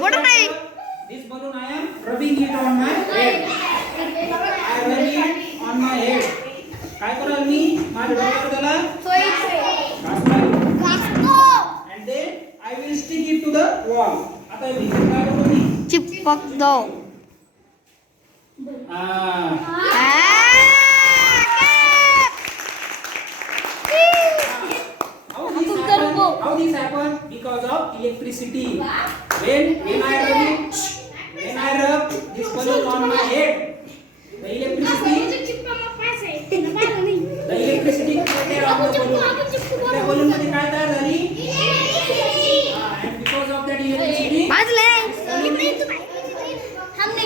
Photo नाही. This balloon I am rubbing it on my head. I rub it on my head. काय कराल मी माझ्या डोक्यावर त्याला and then I will stick it to the wall. आता मी काय करतो मी चिपक दो. How this happen? Because of electricity. When I rub this balloon on my head, the electricity created on the balloon. त्या balloon मध्ये काय तयार झाली? And because of that electricity,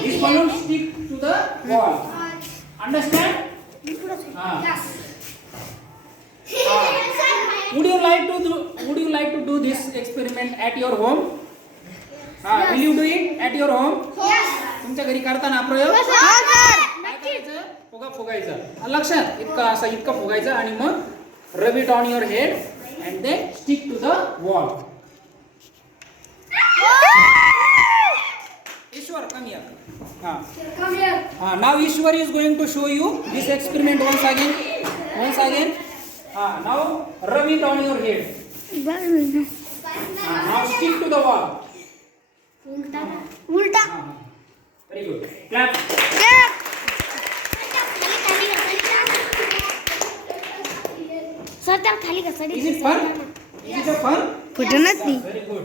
this balloon stick to the wall. Understand? Would you like to do this experiment at your home? Will you do it at your home? Yes. तुमच्या घरी करताना प्रयोग? काय करायचं? फुगा फुगायचा. लक्षात इतका फुगायचा आणि मग rub it on your head and then stick to the wall. Ishwar, come here. Come here. Now Ishwar is going to show you this experiment once again. Now rub it on your head. Now stick to the wall. उलटा. Very good. Clap. Sir त्या खाली का सडी. Is it fun? Is it a fun? फुटणच नाही. Very good.